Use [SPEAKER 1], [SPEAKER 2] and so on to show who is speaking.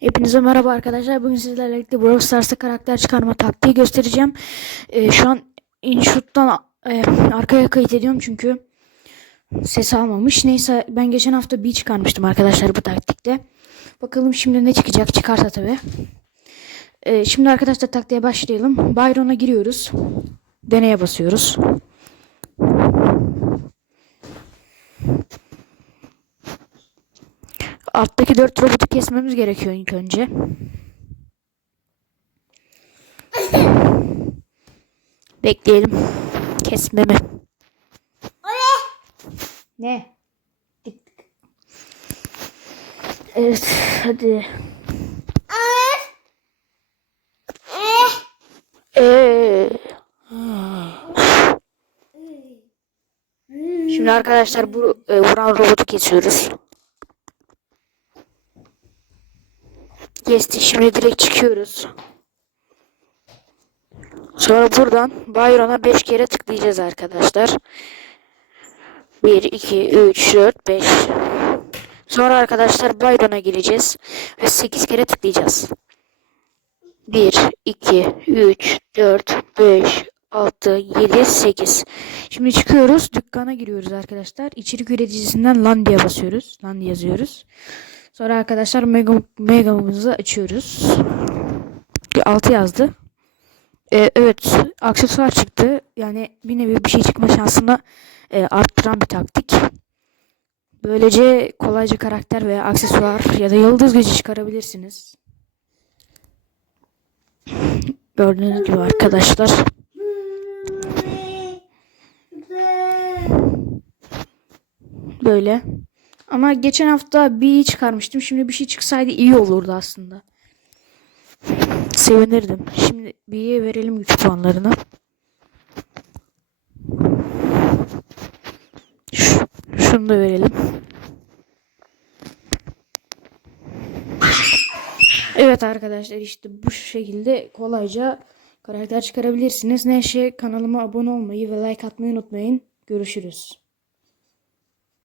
[SPEAKER 1] Hepinize merhaba arkadaşlar. Bugün sizlerle birlikte Brawl Stars'ta karakter çıkarma taktiği göstereceğim. Ee, şu an InShoot'tan e, arkaya kayıt ediyorum çünkü ses almamış. Neyse ben geçen hafta bir çıkarmıştım arkadaşlar bu taktikte. Bakalım şimdi ne çıkacak? Çıkarsa tabii. Ee, şimdi arkadaşlar taktiğe başlayalım. Byron'a giriyoruz. Deneye basıyoruz. Alttaki dört robotu kesmemiz gerekiyor ilk önce. Bekleyelim. Kesmemi. Ne? Evet hadi. Ee. Şimdi arkadaşlar bu e, vuran robotu kesiyoruz. Kesti. Şimdi direkt çıkıyoruz. Sonra buradan Byron'a 5 kere tıklayacağız arkadaşlar. 1, 2, 3, 4, 5. Sonra arkadaşlar Byron'a gireceğiz. Ve 8 kere tıklayacağız. 1, 2, 3, 4, 5, 6, 7, 8. Şimdi çıkıyoruz. Dükkana giriyoruz arkadaşlar. İçerik üreticisinden LAN diye basıyoruz. LAN yazıyoruz. Sonra arkadaşlar mega, megamızı açıyoruz. 6 yazdı. Ee, evet aksesuar çıktı. Yani bir nevi bir şey çıkma şansını e, arttıran bir taktik. Böylece kolayca karakter veya aksesuar ya da yıldız gücü çıkarabilirsiniz. Gördüğünüz gibi arkadaşlar. Böyle. Ama geçen hafta bir çıkarmıştım. Şimdi bir şey çıksaydı iyi olurdu aslında. Sevinirdim. Şimdi B'ye verelim güç puanlarını. Şu, şunu da verelim. Evet arkadaşlar işte bu şekilde kolayca karakter çıkarabilirsiniz. Neyse kanalıma abone olmayı ve like atmayı unutmayın. Görüşürüz.